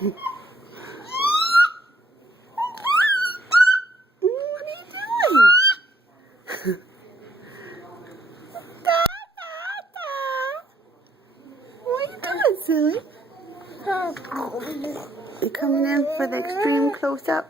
What are you doing? What are you doing, silly? You coming in for the extreme close-up?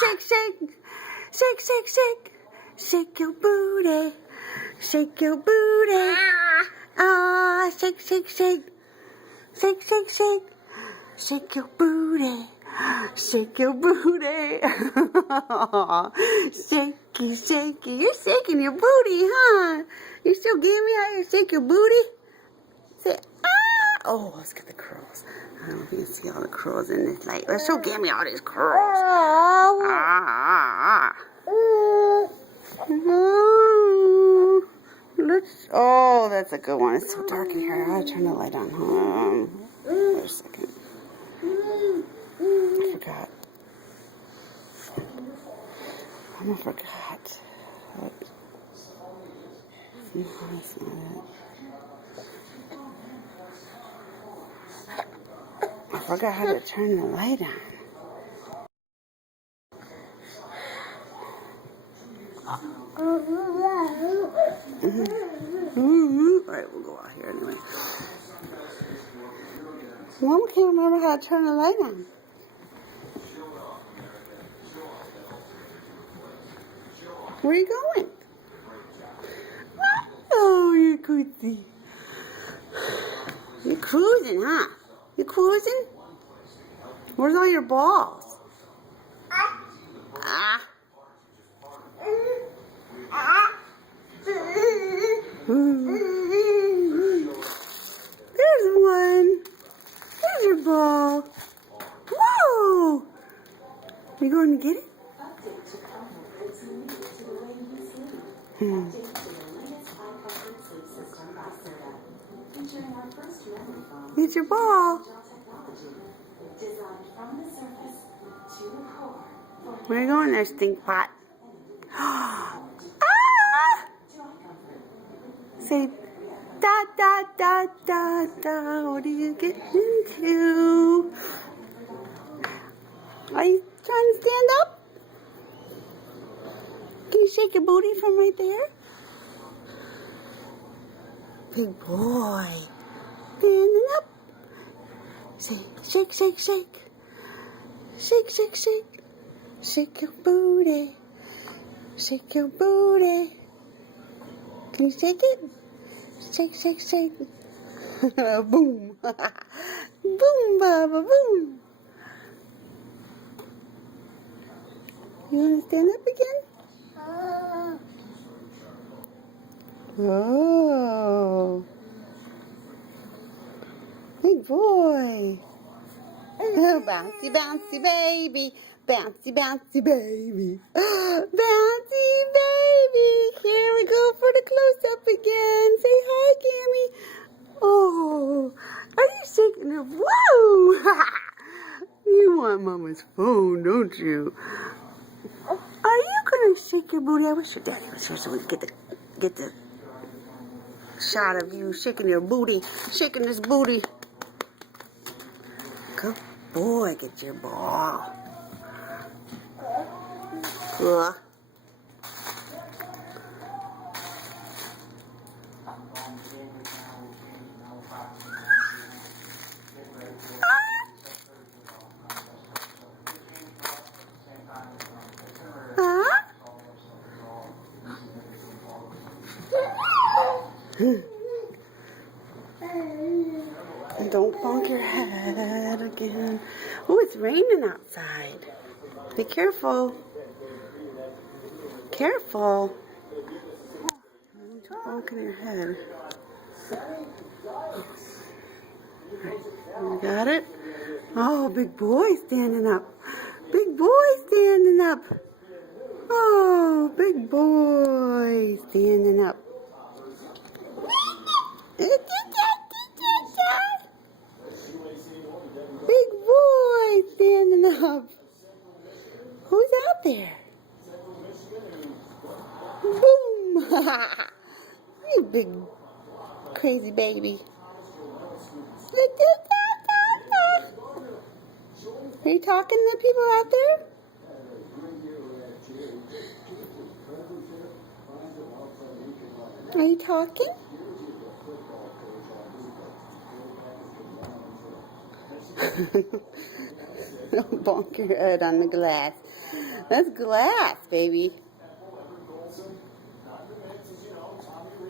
Shake, shake, shake, shake, shake, shake your booty, shake your booty. Ah, shake, shake, shake, shake, shake, shake, shake your booty, shake your booty. Shaky, shaky, you're shaking your booty, huh? You still giving me how you shake your booty? Say, ah! Oh, let's get the curls. I don't know if you can see all the curls in this light. Let's show Gammy all these curls. Oh, that's a good one. It's so dark in here. I'll turn the light on. Wait a second. I forgot. I forgot. No, that's not it. I forgot how to turn the light on. Alright, we'll go out here anyway. Mom can't remember how to turn the light on. Where are you going? Oh, you're crazy. You're cruising, huh? You cruising? Where's all your balls? Ah. There's one. There's your ball. Whoa! You going to get it? Get your ball. Where are you going there, stink pot? Ah! Say, da da da da da. What are you getting into? Are you trying to stand up? Can you shake your booty from right there? Big boy. Standing up. Say, shake, shake, shake. Shake, shake, shake. Shake your booty. Shake your booty. Can you shake it? Shake, shake, shake. Boom. Boom, baba, boom. You want to stand up again? Oh. Good boy. Bouncy, bouncy baby. Bouncy, bouncy baby. Bouncy baby. Here we go for the close-up again. Say hi, Gammy. Oh, are you shaking it? Whoa! You want Mama's phone, don't you? Are you going to shake your booty? I wish your daddy was here so we could get the shot of you shaking your booty. Shaking this booty. Good boy, get your ball. Good. And don't bonk your head again. Oh, it's raining outside. Be careful. Careful. bonking your head. You got it? Oh, big boy standing up. Big boy standing up. Oh, big boy standing up. Big boy standing up. Who's out there? Boom! You big crazy baby. Are you talking to people out there? Are you talking? Don't bonk your head on the glass. That's glass, baby.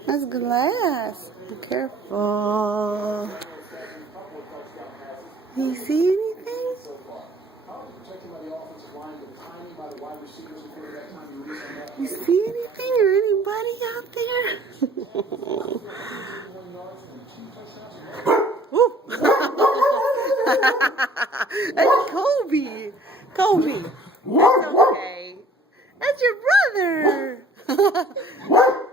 That's glass. Be careful. You see anything? You see anything or anybody out there? That's Kobe. Kobe. That's okay. That's your brother.